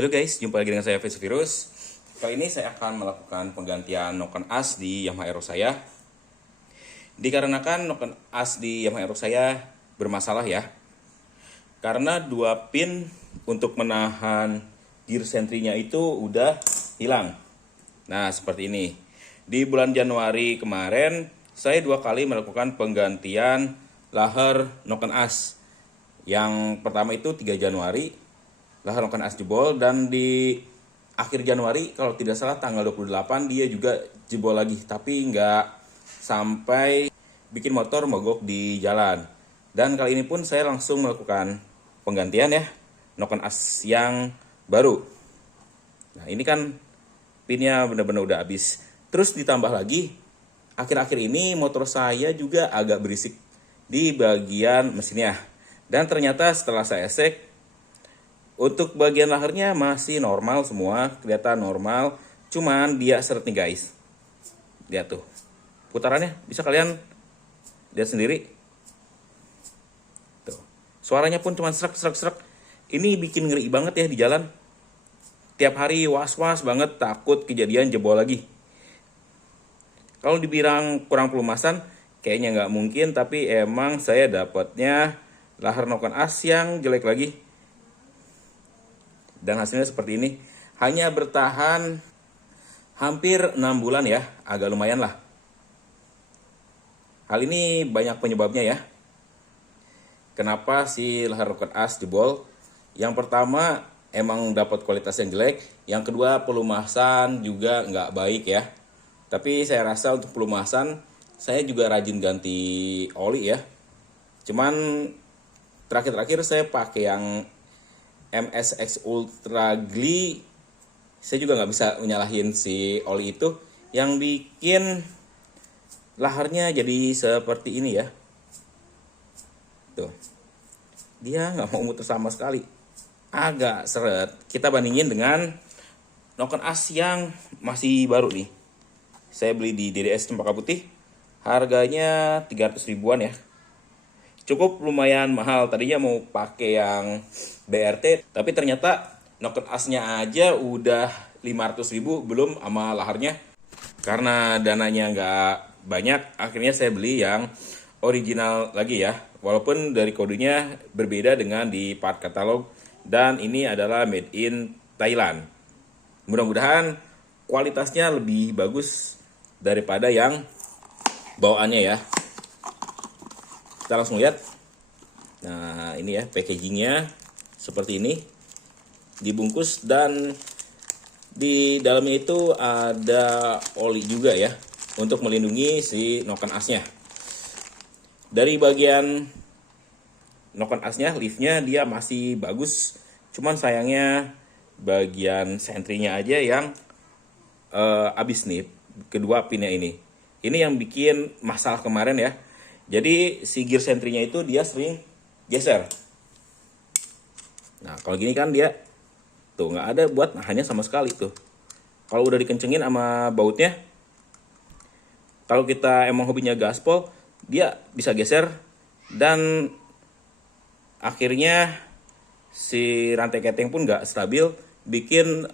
Halo guys, jumpa lagi dengan saya Virus. Kali ini saya akan melakukan penggantian noken as di Yamaha Aero saya. Dikarenakan noken as di Yamaha Aero saya bermasalah ya. Karena dua pin untuk menahan gear sentrinya itu udah hilang. Nah, seperti ini. Di bulan Januari kemarin, saya dua kali melakukan penggantian laher noken as. Yang pertama itu 3 Januari, laher noken as jebol, dan di akhir Januari kalau tidak salah tanggal 28 dia juga jebol lagi, tapi nggak sampai bikin motor mogok di jalan. Dan kali ini pun saya langsung melakukan penggantian ya, noken as yang baru. Nah, ini kan pinnya benar-benar udah habis. Terus ditambah lagi, akhir-akhir ini motor saya juga agak berisik di bagian mesinnya. Dan ternyata setelah saya cek, untuk bagian lahernya masih normal semua, kelihatan normal. Cuman dia seret nih guys. Lihat tuh. Putarannya bisa kalian lihat sendiri. Tuh. Suaranya pun cuma serak. Ini bikin ngeri banget ya di jalan. Tiap hari was-was banget takut kejadian jebol lagi. Kalau dibilang kurang pelumasan, kayaknya nggak mungkin. Tapi emang saya dapatnya laher noken as yang jelek lagi. Dan hasilnya seperti ini. Hanya bertahan hampir 6 bulan ya. Agak lumayan lah. Hal ini banyak penyebabnya ya. Kenapa si laher noken as jebol? Yang pertama emang dapat kualitas yang jelek. Yang kedua pelumasan juga nggak baik ya. Tapi saya rasa untuk pelumasan saya juga rajin ganti oli ya. Cuman terakhir-terakhir saya pakai yang MSX Ultra Gli. Saya juga nggak bisa menyalahin si oli itu yang bikin laharnya jadi seperti ini ya. Tuh, dia nggak mau muter sama sekali, agak seret. Kita bandingin dengan noken as yang masih baru nih. Saya beli di DDS Cempaka Putih, harganya 300 ribuan ya. Cukup lumayan mahal. Tadinya mau pakai yang BRT, tapi ternyata noken asnya aja udah 500 ribu belum sama laharnya. Karena dananya nggak banyak, akhirnya saya beli yang original lagi ya. Walaupun dari kodenya berbeda dengan di part katalog, dan ini adalah made in Thailand. Mudah-mudahan kualitasnya lebih bagus daripada yang bawaannya ya. Kita langsung lihat. Nah, ini ya packagingnya seperti ini, dibungkus, dan di dalamnya itu ada oli juga ya untuk melindungi si noken asnya. Dari bagian noken asnya, leafnya dia masih bagus, cuman sayangnya bagian sentrinya aja yang habis nih, kedua pinnya ini yang bikin masalah kemarin ya. Jadi si gear sentrinya itu dia sering geser. Nah, kalau gini kan dia tuh nggak ada buat nahannya sama sekali tuh. Kalau udah dikencengin sama bautnya, kalau kita emang hobinya gaspol, dia bisa geser, dan akhirnya si rantai keteng pun nggak stabil, bikin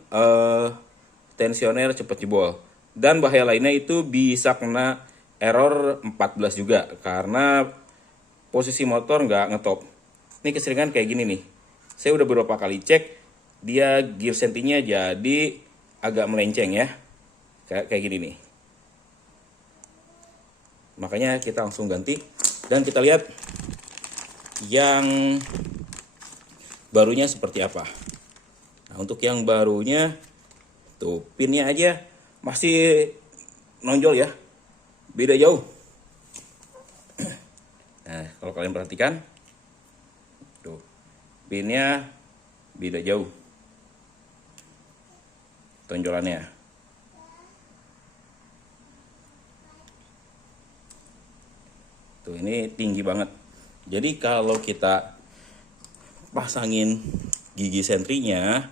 tensioner cepet jebol. Dan bahaya lainnya itu bisa kena error 14 juga karena posisi motor nggak ngetop. Ini keseringan kayak gini nih. Saya udah beberapa kali cek, dia gear sentinya jadi agak melenceng ya. Kayak gini nih. Makanya kita langsung ganti, dan kita lihat yang barunya seperti apa. Nah, untuk yang barunya tuh pinnya aja masih nonjol ya. Beda jauh. Nah, kalau kalian perhatikan, tuh pinnya beda jauh tonjolannya. Tuh, ini tinggi banget. Jadi kalau kita pasangin gigi sentrinya,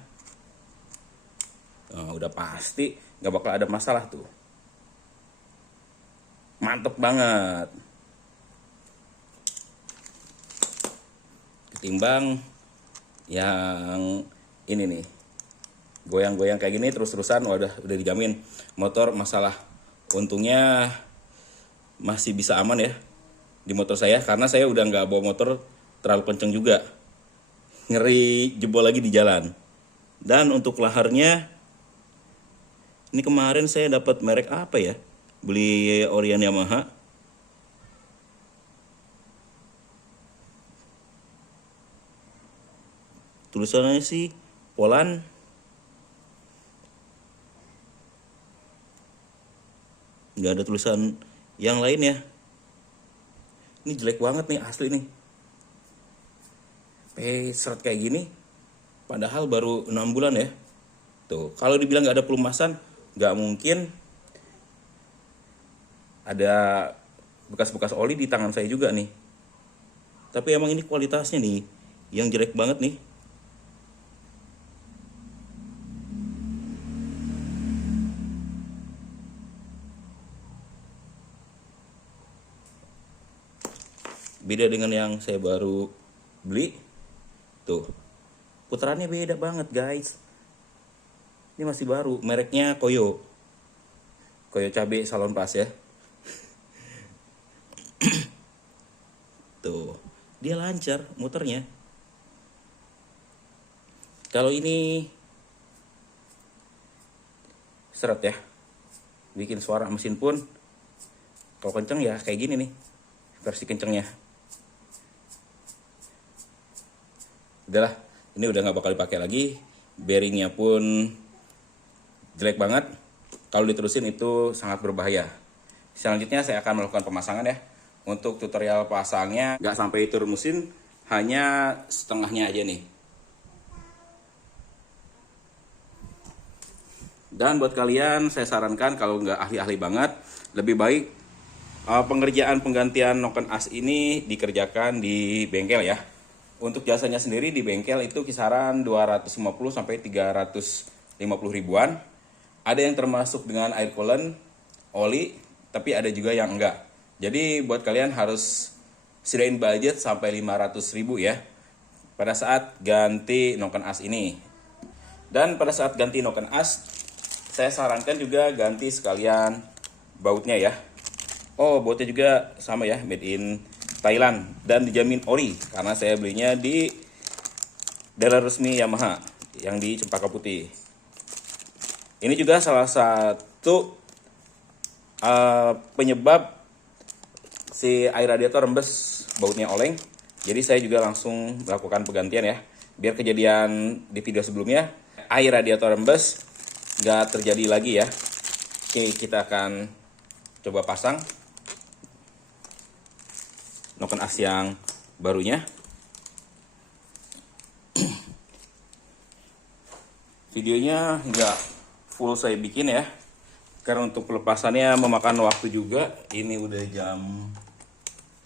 udah pasti nggak bakal ada masalah tuh. Mantep banget. Ketimbang yang ini nih, goyang-goyang kayak gini terus-terusan, udah dijamin motor masalah. Untungnya masih bisa aman ya di motor saya, karena saya udah nggak bawa motor terlalu kenceng juga, ngeri jebol lagi di jalan. Dan untuk laharnya, ini kemarin saya dapat merek apa ya, beli Orion Yamaha. Tulisannya sih Poland. Nggak ada tulisan yang lain ya. Ini jelek banget nih, asli nih. Seret kayak gini, padahal baru 6 bulan ya. Tuh, kalau dibilang nggak ada pelumasan, nggak mungkin. Ada bekas-bekas oli di tangan saya juga nih. Tapi emang ini kualitasnya nih, yang jelek banget nih. Beda dengan yang saya baru beli. Tuh, putarannya beda banget guys. Ini masih baru, mereknya Koyo cabe Salon Pas ya. Tuh, dia lancar muternya. Kalau ini seret ya, bikin suara mesin pun kalau kenceng ya kayak gini nih, versi kencengnya. Udahlah, ini udah nggak bakal dipakai lagi. Bearingnya pun jelek banget. Kalau diterusin itu sangat berbahaya. Selanjutnya saya akan melakukan pemasangan ya. Untuk tutorial pasangnya nggak sampai turun mesin, hanya setengahnya aja nih. Dan buat kalian saya sarankan, kalau nggak ahli-ahli banget, lebih baik pengerjaan penggantian noken as ini dikerjakan di bengkel ya. Untuk jasanya sendiri di bengkel itu kisaran 250 sampai 350 ribuan. Ada yang termasuk dengan air coolant, oli, tapi ada juga yang enggak. Jadi buat kalian harus sediain budget sampai 500 ribu ya pada saat ganti noken as ini. Dan pada saat ganti noken as, saya sarankan juga ganti sekalian bautnya ya. Oh, bautnya juga sama ya, made in Thailand dan dijamin ori, karena saya belinya di dealer resmi Yamaha yang di Cempaka Putih. Ini juga salah satu penyebab si air radiator rembes, bautnya oleng. Jadi saya juga langsung melakukan penggantian ya, biar kejadian di video sebelumnya air radiator rembes nggak terjadi lagi ya. Oke, kita akan coba pasang noken as yang barunya. Videonya nggak full saya bikin ya, karena untuk pelepasannya memakan waktu juga. Ini udah jam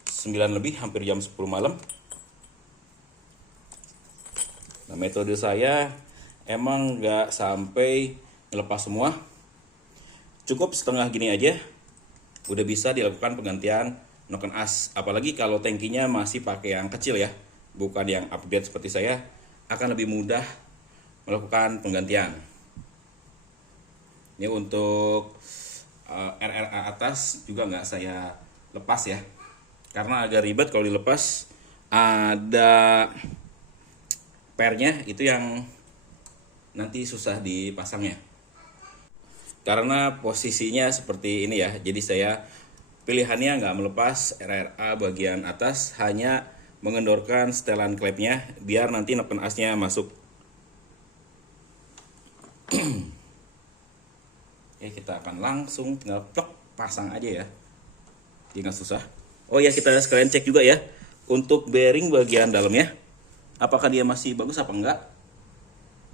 9 lebih, hampir jam 10 malam. Nah, metode saya emang nggak sampai ngelepas semua, cukup setengah gini aja udah bisa dilakukan penggantian noken as. Apalagi kalau tangkinya masih pakai yang kecil ya, bukan yang upgrade seperti saya, akan lebih mudah melakukan penggantian. Ini untuk RRA atas juga nggak saya lepas ya, karena agak ribet kalau dilepas. Ada pernya itu yang nanti susah dipasangnya, karena posisinya seperti ini ya. Jadi saya pilihannya nggak melepas RRA bagian atas, hanya mengendorkan setelan klepnya biar nanti noken asnya masuk. Ya, kita akan langsung tinggal plok pasang aja ya, jadi nggak susah. Oh ya, kita sekalian cek juga ya untuk bearing bagian dalamnya, apakah dia masih bagus apa enggak.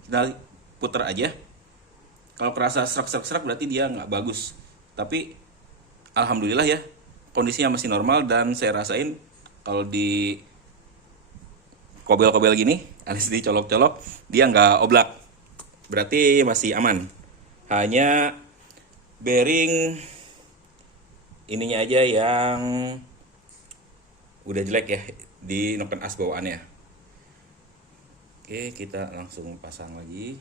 Kita putar aja. Kalau kerasa serak-serak berarti dia nggak bagus. Tapi alhamdulillah ya, kondisinya masih normal. Dan saya rasain kalau di kobel-kobel gini, alias dicolok-colok, dia nggak oblak, berarti masih aman. Hanya bearing ininya aja yang udah jelek ya di noken as bawaannya. Oke, kita langsung pasang lagi.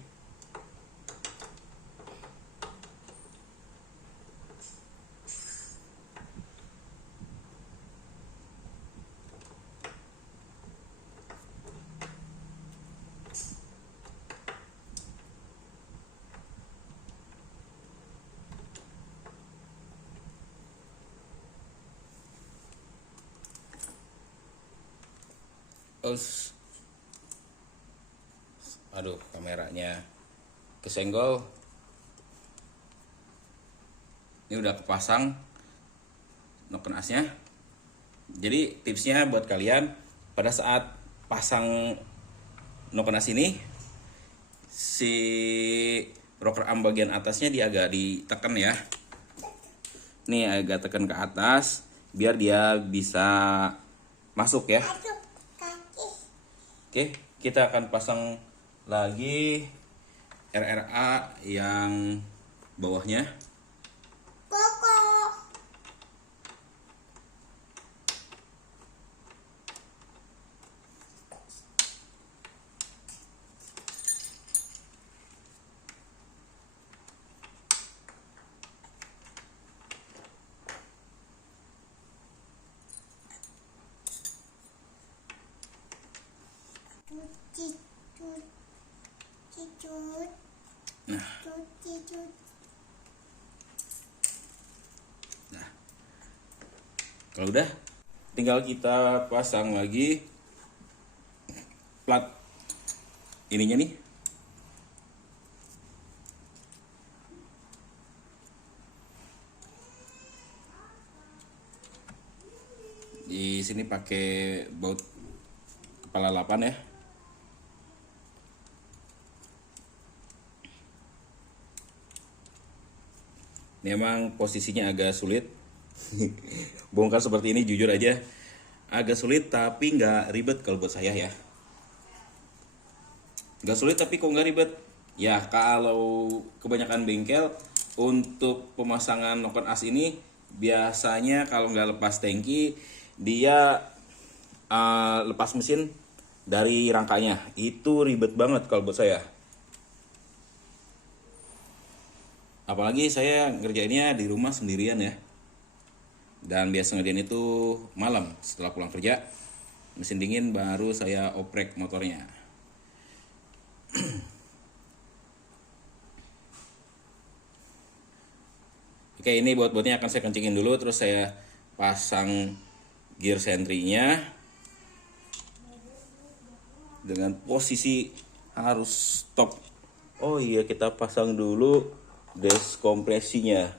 Aduh, kameranya kesenggol. Ini udah kepasang noken asnya. Jadi tipsnya buat kalian, pada saat pasang noken as ini, si rocker arm bagian atasnya dia agak ditekan ya. Nih agak tekan ke atas biar dia bisa masuk ya. Oke, kita akan pasang lagi RRA yang bawahnya. Nah, kalau udah, tinggal kita pasang lagi plat ininya nih. Di sini pakai baut kepala 8 ya. Memang posisinya agak sulit. Bongkar seperti ini jujur aja agak sulit, tapi nggak ribet kalau buat saya ya. Nggak sulit tapi kok nggak ribet. Ya kalau kebanyakan bengkel untuk pemasangan noken as ini biasanya kalau nggak lepas tangki dia lepas mesin dari rangkanya. Itu ribet banget kalau buat saya. Apalagi saya ngerjainnya di rumah sendirian ya. Dan biasa ngerjain itu malam setelah pulang kerja. Mesin dingin baru saya oprek motornya. Oke, ini buat-buatnya akan saya kencingin dulu, terus saya pasang gear sentrinya dengan posisi harus stop. Oh iya, kita pasang dulu deskompresinya.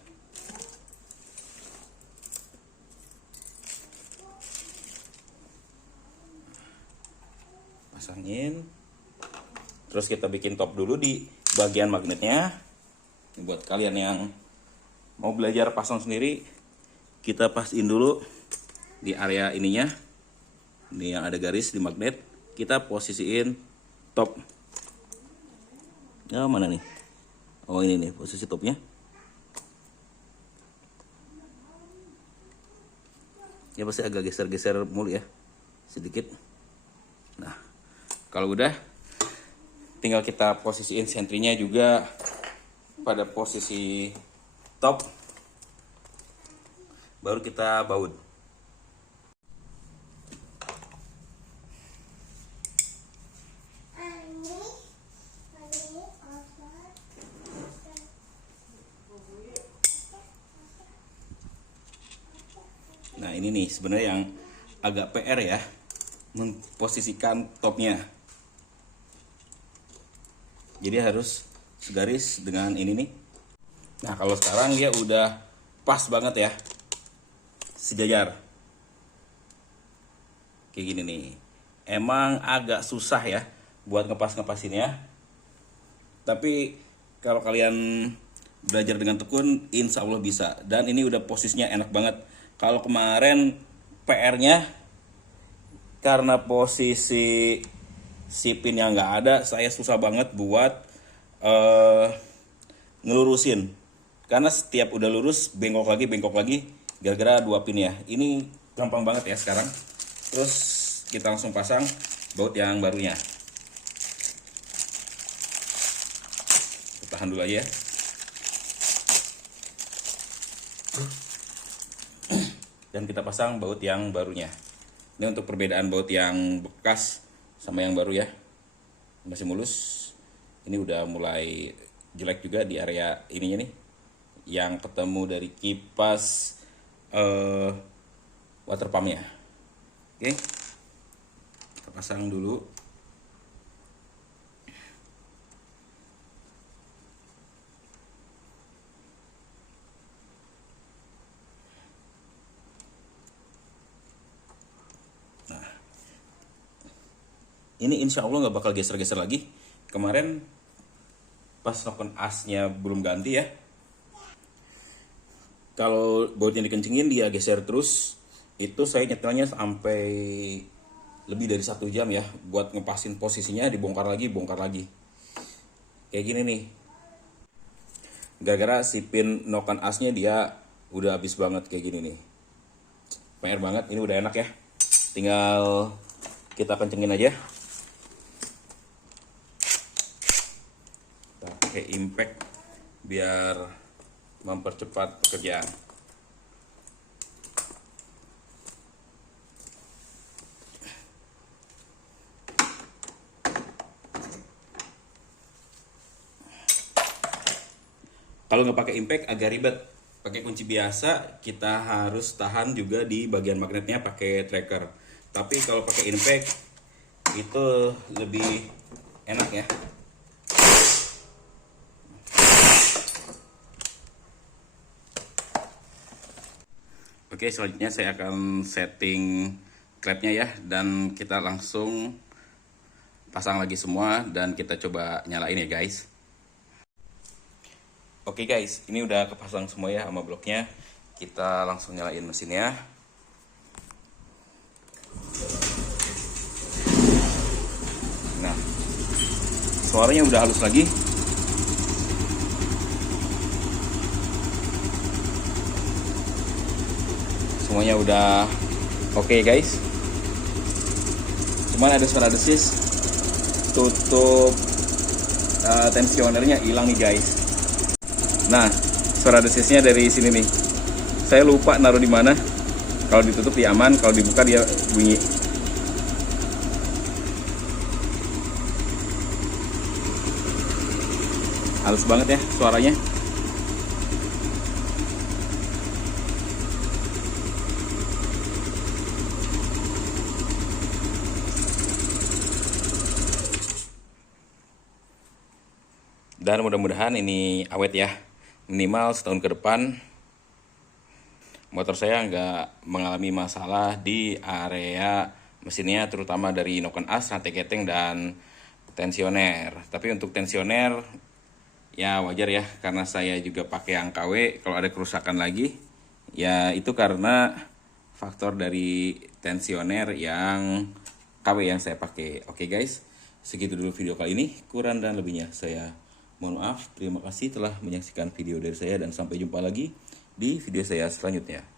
Pasangin. Terus kita bikin top dulu di bagian magnetnya. Ini buat kalian yang mau belajar pasang sendiri, kita pastiin dulu di area ininya. Ini yang ada garis di magnet, kita posisiin top. Ya, mana nih? Oh, ini nih posisi topnya. Ya pasti agak geser-geser mulu ya, sedikit. Nah, kalau udah, tinggal kita posisiin sentrinya juga pada posisi top. Baru kita baut. Nah, ini nih sebenarnya yang agak PR ya, memposisikan topnya. Jadi harus segaris dengan ini nih. Nah, kalau sekarang dia udah pas banget ya, sejajar. Kayak gini nih. Emang agak susah ya buat ngepas-ngepasinnya. Tapi kalau kalian belajar dengan tekun, insya Allah bisa. Dan ini udah posisinya enak banget. Kalau kemarin PR-nya karena posisi si pin yang nggak ada, saya susah banget buat ngelurusin. Karena setiap udah lurus bengkok lagi gara-gara 2 pin ya. Ini gampang banget ya sekarang. Terus kita langsung pasang baut yang barunya. Kita tahan dulu aja ya. Dan kita pasang baut yang barunya. Ini untuk perbedaan baut yang bekas sama yang baru ya. Masih mulus. Ini udah mulai jelek juga di area ininya nih, yang ketemu dari kipas water pumpnya. Oke, kita pasang dulu. Nah, ini insya Allah nggak bakal geser-geser lagi. Kemarin pas noken asnya belum ganti ya, kalau bautnya dikencengin dia geser terus. Itu saya nyetelnya sampai lebih dari 1 jam ya, buat ngepasin posisinya, dibongkar lagi, bongkar lagi. Kayak gini nih. Gara-gara si pin noken asnya dia udah habis banget kayak gini nih. PR banget, ini udah enak ya. Tinggal kita kencengin aja. Kita pakai impact biar mempercepat pekerjaan. Kalau nggak pakai impact agak ribet. Pakai kunci biasa kita harus tahan juga di bagian magnetnya pakai tracker. Tapi kalau pakai impact itu lebih enak ya. Oke, selanjutnya saya akan setting klepnya ya, dan kita langsung pasang lagi semua dan kita coba nyalain ya guys. Oke guys, ini udah kepasang semua ya sama bloknya. Kita langsung nyalain mesinnya. Nah, suaranya udah halus lagi. Semuanya udah oke guys. Cuman ada suara desis. Tutup tensionernya hilang nih guys. Nah, suara desisnya dari sini nih. Saya lupa naruh di mana. Kalau ditutup dia aman, kalau dibuka dia bunyi. Halus banget ya suaranya. Dan mudah-mudahan ini awet ya. Minimal setahun ke depan motor saya nggak mengalami masalah di area mesinnya, terutama dari noken as, rantai keteng, dan tensioner. Tapi untuk tensioner ya wajar ya, karena saya juga pakai yang KW. Kalau ada kerusakan lagi ya itu karena faktor dari tensioner yang KW yang saya pakai. Oke guys, segitu dulu video kali ini. Kurang dan lebihnya saya mohon maaf. Terima kasih telah menyaksikan video dari saya dan sampai jumpa lagi di video saya selanjutnya.